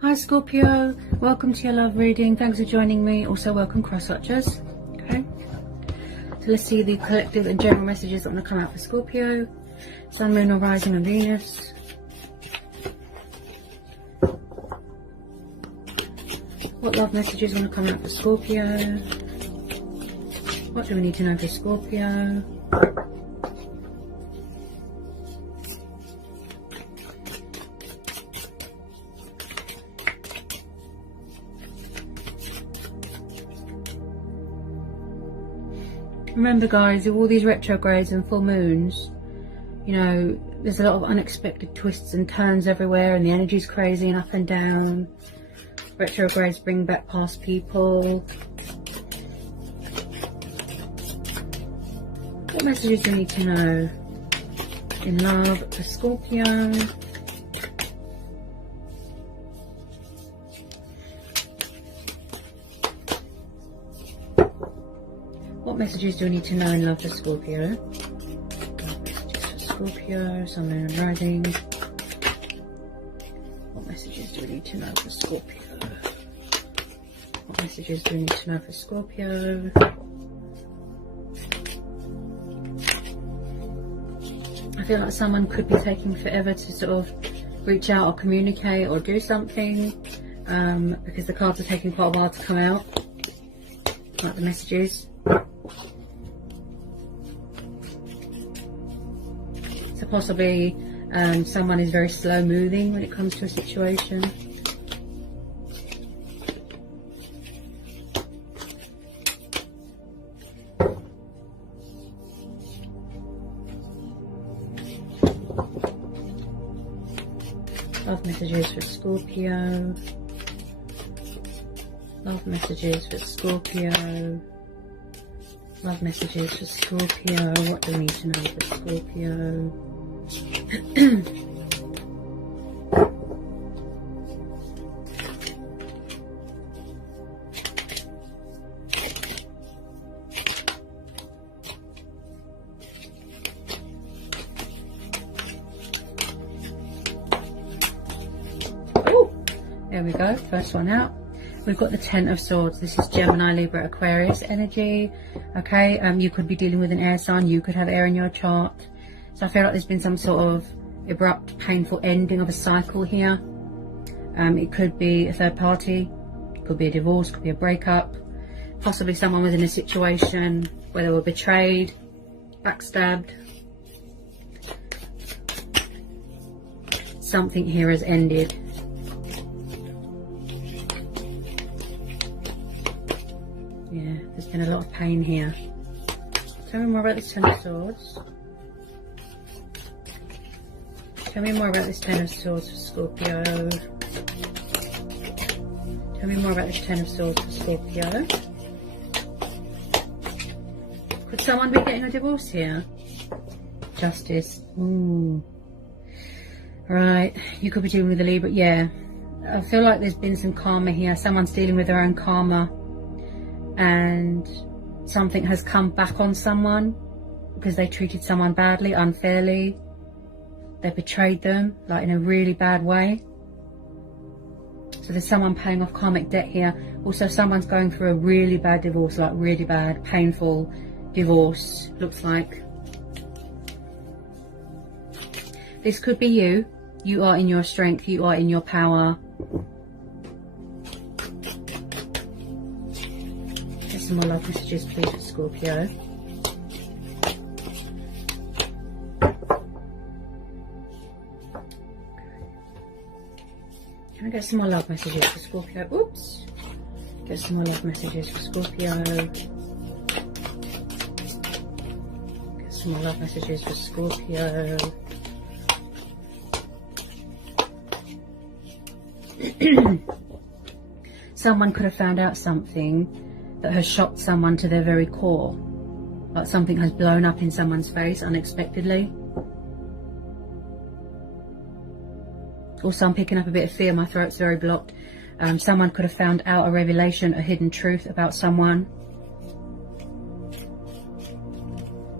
Hi Scorpio, welcome to your love reading. Thanks for joining me. Also welcome cross watchers. Okay, so let's see the collective and general messages that want to come out for Scorpio. Sun, Moon or Rising and Venus. What love messages want to come out for Scorpio? What do we need to know for Scorpio? Remember guys, with all these retrogrades and full moons, you know, there's a lot of unexpected twists and turns everywhere and the energy's crazy and up and down. Retrogrades bring back past people. What messages do you need to know in love for Scorpio? What messages do we need to know in love for Scorpio? Messages for Scorpio, Sun, Moon and Rising. What messages do we need to know for Scorpio? What messages do we need to know for Scorpio? I feel like someone could be taking forever to sort of reach out or communicate or do something, because the cards are taking quite a while to come out, like the messages. So possibly someone is very slow moving when it comes to a situation. Love messages for Scorpio. Love messages for Scorpio. Love messages for Scorpio. What do we need to know for Scorpio? Oh, there we go. First one out. We've got the Ten of Swords. This is Gemini, Libra, Aquarius energy. Okay, you could be dealing with an air sign. You could have air in your chart. So I feel like there's been some sort of abrupt, painful ending of a cycle here. It could be a third party. It could be a divorce. Could be a breakup. Possibly someone was in a situation where they were betrayed, backstabbed. Something here has ended. Yeah, there's been a lot of pain here. Tell me more about this Ten of Swords. Tell me more about this Ten of Swords for Scorpio. Tell me more about this Ten of Swords for Scorpio. Could someone be getting a divorce here? Justice. Ooh. Right, you could be dealing with a Libra. Yeah, I feel like there's been some karma here. Someone's dealing with their own karma. And something has come back on someone because they treated someone badly, unfairly. They betrayed them, like in a really bad way. So there's someone paying off karmic debt here. Also, someone's going through a really bad divorce, like really bad, painful divorce, looks like. This could be you. You are in your strength. You are in your power. Some more love messages please for Scorpio. Can I get some more love messages for Scorpio? Oops. Get some more love messages for Scorpio. Get some more love messages for Scorpio. Someone could have found out something that has shocked someone to their very core. Like something has blown up in someone's face unexpectedly. Also, I'm picking up a bit of fear. My throat's very blocked. Someone could have found out a revelation, a hidden truth about someone.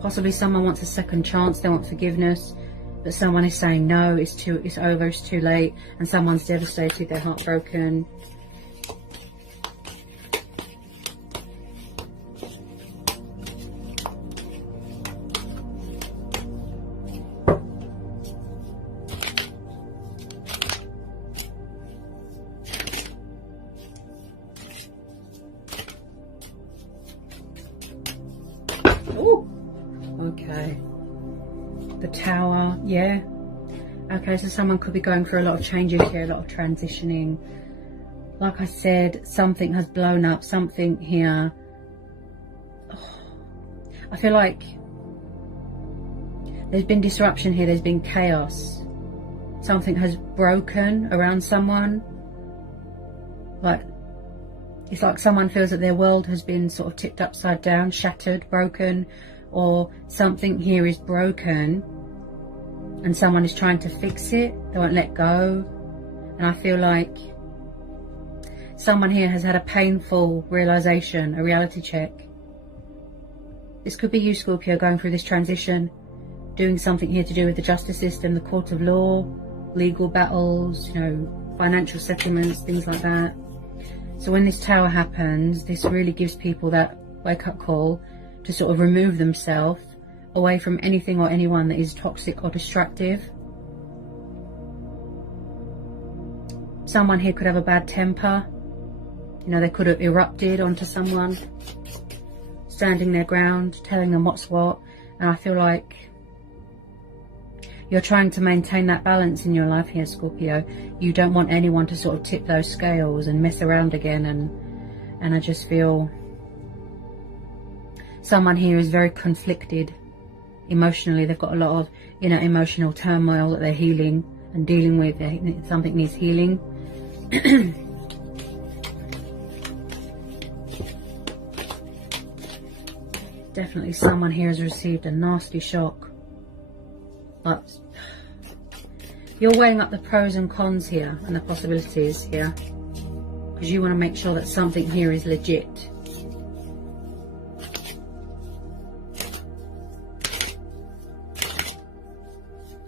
Possibly someone wants a second chance. They want forgiveness. but someone is saying no, it's over, it's too late, and someone's devastated, they're heartbroken. Ooh. Okay. The Tower, yeah. Okay, so someone could be going through a lot of changes here, a lot of transitioning. Like I said, something has blown up, something here. Oh, I feel like there's been disruption here, there's been chaos. Something has broken around someone. Like, it's like someone feels that their world has been sort of tipped upside down, shattered, broken, or something here is broken and someone is trying to fix it. They won't let go. And I feel like someone here has had a painful realization, a reality check. This could be you, Scorpio, going through this transition, doing something here to do with the justice system, the court of law, legal battles, you know, financial settlements, things like that. So when this Tower happens, this really gives people that wake-up call to sort of remove themselves away from anything or anyone that is toxic or destructive. Someone here could have a bad temper. You know, they could have erupted onto someone, standing their ground, telling them what's what. And I feel like you're trying to maintain that balance in your life here, Scorpio. You don't want anyone to sort of tip those scales and mess around again. And I just feel someone here is very conflicted emotionally. They've got a lot of inner emotional turmoil that they're healing and dealing with. Something needs healing. Definitely someone here has received a nasty shock. But you're weighing up the pros and cons here and the possibilities here, because you want to make sure that something here is legit.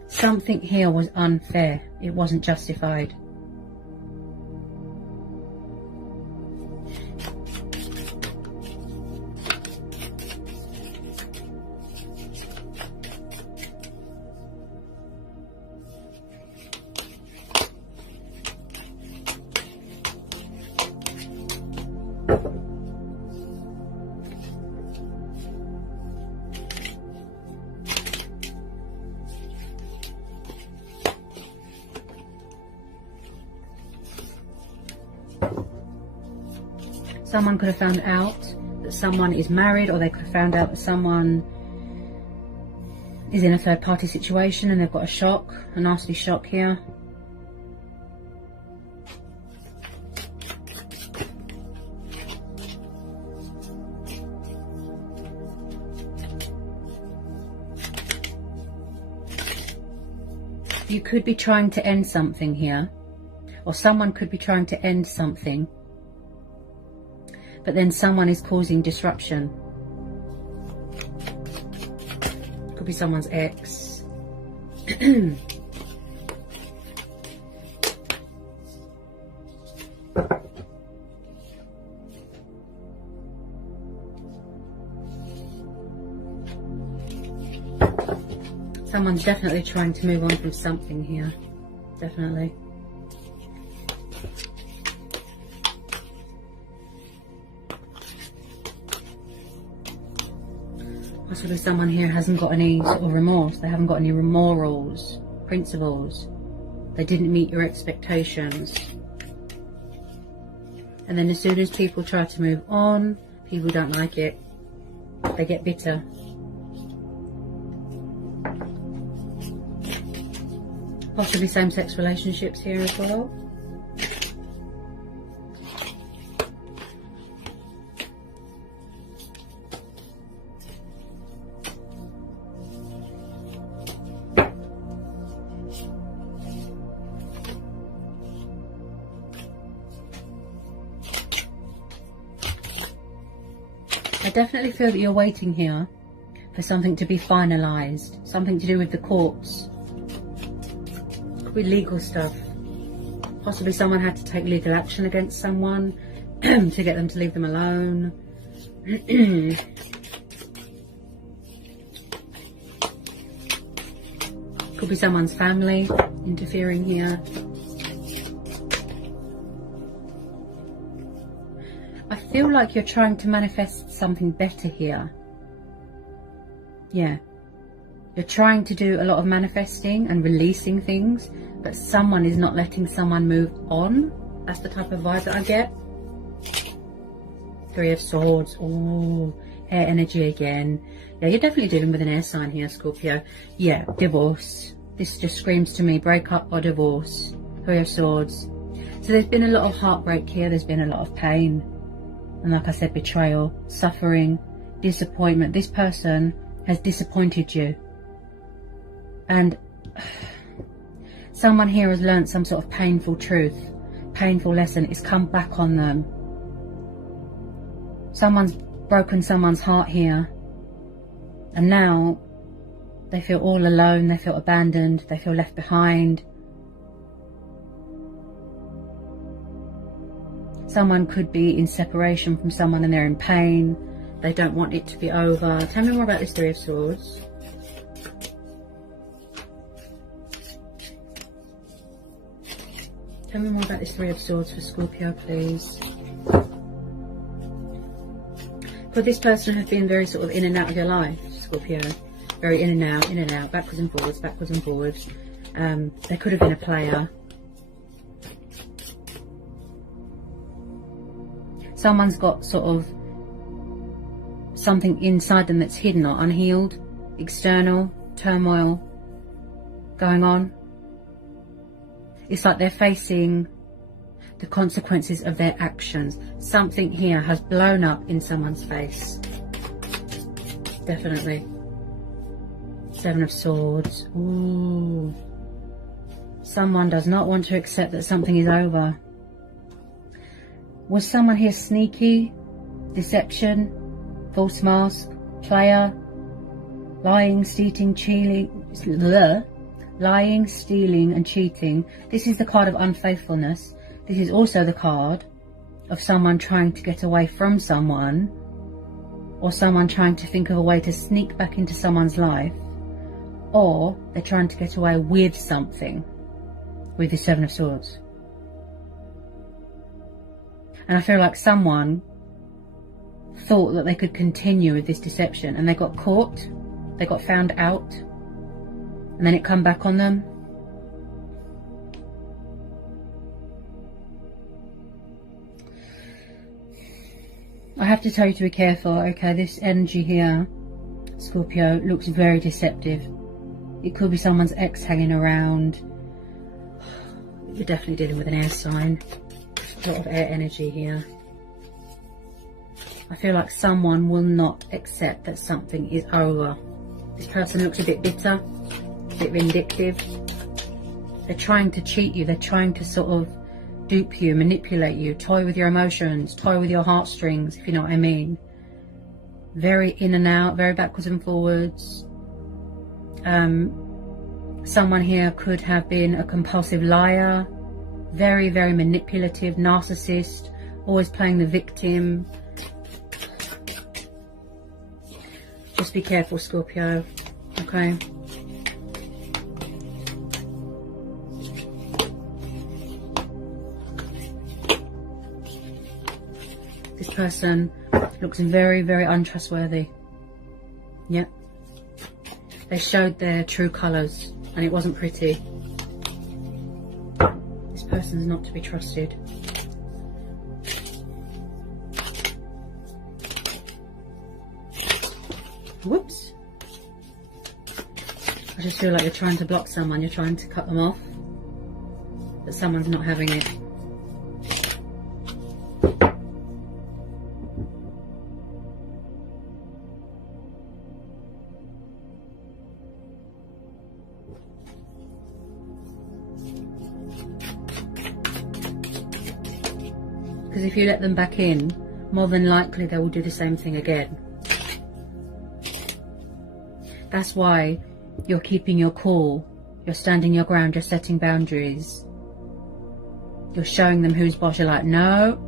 Something here was unfair. It wasn't justified. Someone could have found out that someone is married, or they could have found out that someone is in a third party situation and they've got a shock, a nasty shock here. You could be trying to end something here, or someone could be trying to end something, but then someone is causing disruption. Could be someone's ex. Someone's definitely trying to move on from something here. Definitely. Possibly someone here hasn't got any sort of remorse. They haven't got any morals, principles. They didn't meet your expectations. And then as soon as people try to move on, people don't like it. They get bitter. Possibly same-sex relationships here as well. I definitely feel that you're waiting here for something to be finalised, something to do with the courts. be legal stuff. Possibly someone had to take legal action against someone to get them to leave them alone. Could be someone's family interfering here. I feel like you're trying to manifest something better here. Yeah. You're trying to do a lot of manifesting and releasing things, but someone is not letting someone move on. That's the type of vibe that I get. Three of Swords. Oh, air energy again. Yeah, you're definitely dealing with an air sign here, Scorpio. Yeah, divorce. This just screams to me, breakup or divorce. Three of Swords. So there's been a lot of heartbreak here. There's been a lot of pain. And like I said, betrayal, suffering, disappointment. This person has disappointed you. And someone here has learned some sort of painful truth, painful lesson. It's come back on them. Someone's broken someone's heart here. And now they feel all alone, they feel abandoned, they feel left behind. Someone could be in separation from someone and they're in pain. They don't want it to be over. Tell me more about this Three of Swords. Tell me more about this Three of Swords for Scorpio, please. Could this person have been very sort of in and out of your life, Scorpio? Very in and out, backwards and forwards, backwards and forwards. They could have been a player. Someone's got sort of something inside them that's hidden or unhealed, external turmoil going on. It's like they're facing the consequences of their actions. Something here has blown up in someone's face. Definitely. Seven of Swords. Ooh. Someone does not want to accept that something is over. Was someone here sneaky? Deception? False mask? Player? Lying, stealing, lying, stealing and cheating. This is the card of unfaithfulness. This is also the card of someone trying to get away from someone, or someone trying to think of a way to sneak back into someone's life, or they're trying to get away with something with the Seven of Swords. And I feel like someone thought that they could continue with this deception and they got caught, they got found out, and then it come back on them. I have to tell you to be careful, okay? This energy here, Scorpio, looks very deceptive. It could be someone's ex hanging around. You're definitely dealing with an air sign. A lot of air energy here. I feel like someone will not accept that something is over. This person looks a bit bitter, a bit vindictive. They're trying to cheat you. They're trying to sort of dupe you, manipulate you, toy with your emotions, toy with your heartstrings, if you know what I mean. Very in and out, very backwards and forwards. Someone here could have been a compulsive liar, very, very manipulative, narcissist, always playing the victim. Just be careful, Scorpio, okay? This person looks very, very untrustworthy. Yep. They showed their true colours and it wasn't pretty. This person's not to be trusted. Whoops. I just feel like you're trying to block someone, you're trying to cut them off, but someone's not having it. Because if you let them back in, more than likely they will do the same thing again. That's why you're keeping your cool, You're standing your ground, you're setting boundaries. You're showing them who's boss. You're like, no,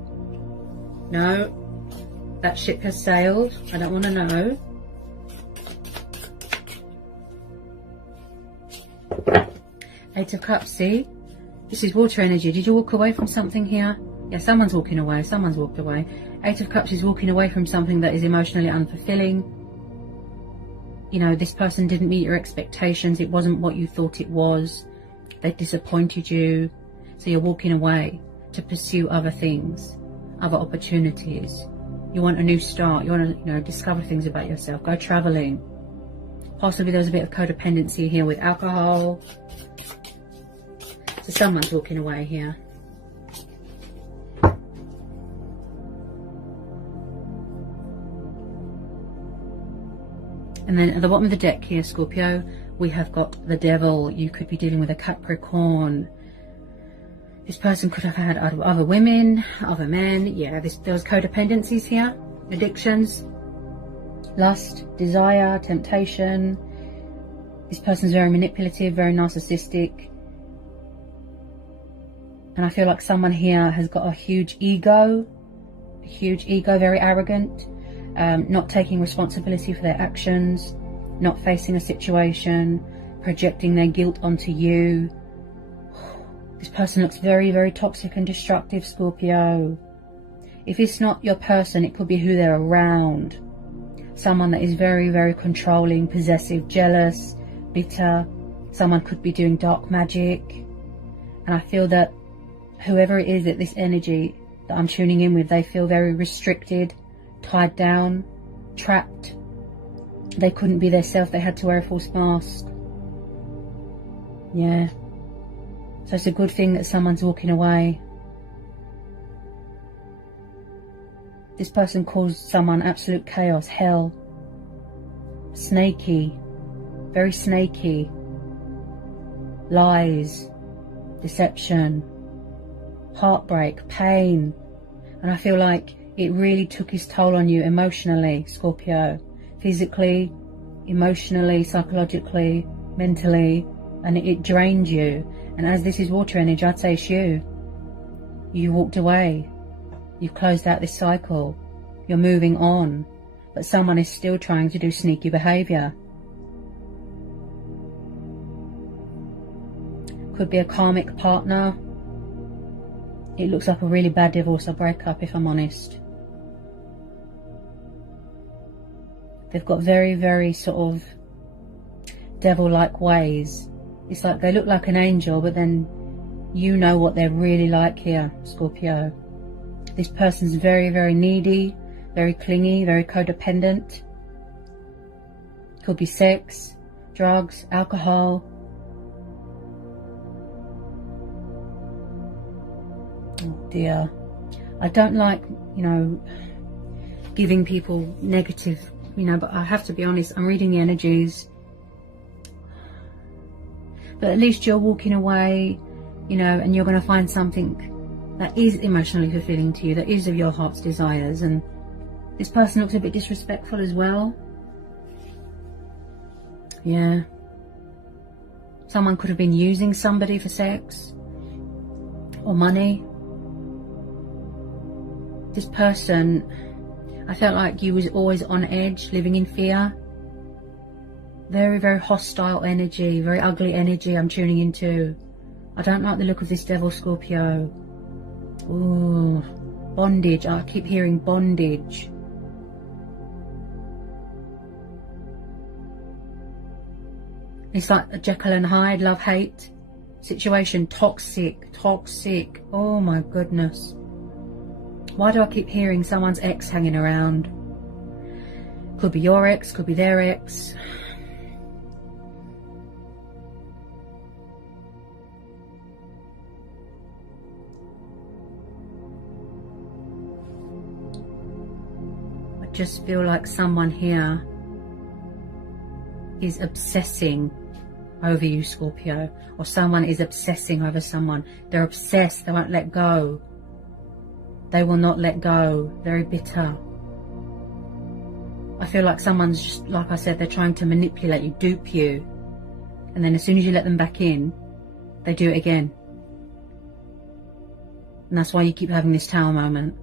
that ship has sailed. I don't want to know. Eight of Cups, see? This is water energy. Did you walk away from something here? Yeah, someone's walking away. Someone's walked away. Eight of Cups is walking away from something that is emotionally unfulfilling. You know, this person didn't meet your expectations. It wasn't what you thought it was. They disappointed you. So you're walking away to pursue other things, other opportunities. You want a new start. You want to, you know, discover things about yourself. Go traveling. Possibly there's a bit of codependency here with alcohol. So someone's walking away here. And then at the bottom of the deck here, Scorpio, we have got the Devil. You could be dealing with a Capricorn. This person could have had other women, other men. Yeah, there was codependencies here. Addictions. Lust, desire, temptation. This person's very manipulative, very narcissistic. And I feel like someone here has got a huge ego, very arrogant, not taking responsibility for their actions, not facing a situation, projecting their guilt onto you. This person looks very, very toxic and destructive, Scorpio. If it's not your person, it could be who they're around. Someone that is very, very controlling, possessive, jealous, bitter. Someone could be doing dark magic. And I feel that whoever it is that this energy that I'm tuning in with, they feel very restricted, tied down, trapped. They couldn't be their self. They had to wear a false mask. Yeah. So it's a good thing that someone's walking away. This person caused someone absolute chaos, hell. Snaky. Very snaky. Lies. Deception. Heartbreak. Pain. And I feel like it really took its toll on you emotionally, Scorpio. Physically, emotionally, psychologically, mentally. And it drained you. And as this is water energy, I'd say it's you. You walked away. You've closed out this cycle. You're moving on. But someone is still trying to do sneaky behaviour. Could be a karmic partner. It looks like a really bad divorce or breakup, if I'm honest. They've got very, very sort of devil-like ways. It's like they look like an angel, but then you know what they're really like here, Scorpio. This person's very, very needy, very clingy, very codependent. Could be sex, drugs, alcohol. Oh dear. I don't like, you know, giving people negative, you know, but I have to be honest, I'm reading the energies. But at least you're walking away, you know, and you're going to find something that is emotionally fulfilling to you, that is of your heart's desires. And this person looks a bit disrespectful as well. Yeah. Someone could have been using somebody for sex or money. This person, I felt like you was always on edge, living in fear. Very, very hostile energy, very ugly energy I'm tuning into. I don't like the look of this devil, Scorpio. Ooh, bondage. I keep hearing bondage. It's like a Jekyll and Hyde, love-hate situation. Toxic, toxic. Oh my goodness. Why do I keep hearing someone's ex hanging around? Could be your ex, could be their ex. I just feel like someone here is obsessing over you, Scorpio, or someone is obsessing over someone. They're obsessed, they won't let go. They will not let go. Very bitter. I feel like someone's just, like I said, they're trying to manipulate you, dupe you. And then as soon as you let them back in, they do it again. And that's why you keep having this Tower moment.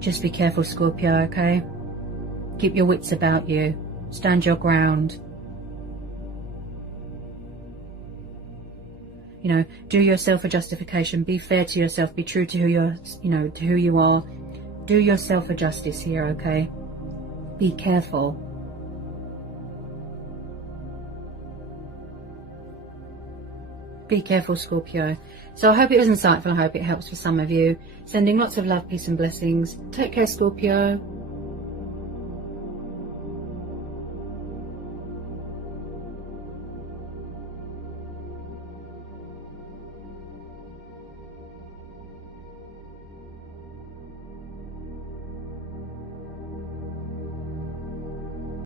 Just be careful, Scorpio, okay? Keep your wits about you. Stand your ground. You know, do yourself a justification. Be fair to yourself. Be true to who you're, you know, to who you are. Do yourself a justice here, okay? Be careful. Be careful, Scorpio. So I hope it was insightful. I hope it helps for some of you. Sending lots of love, peace and blessings. Take care, Scorpio.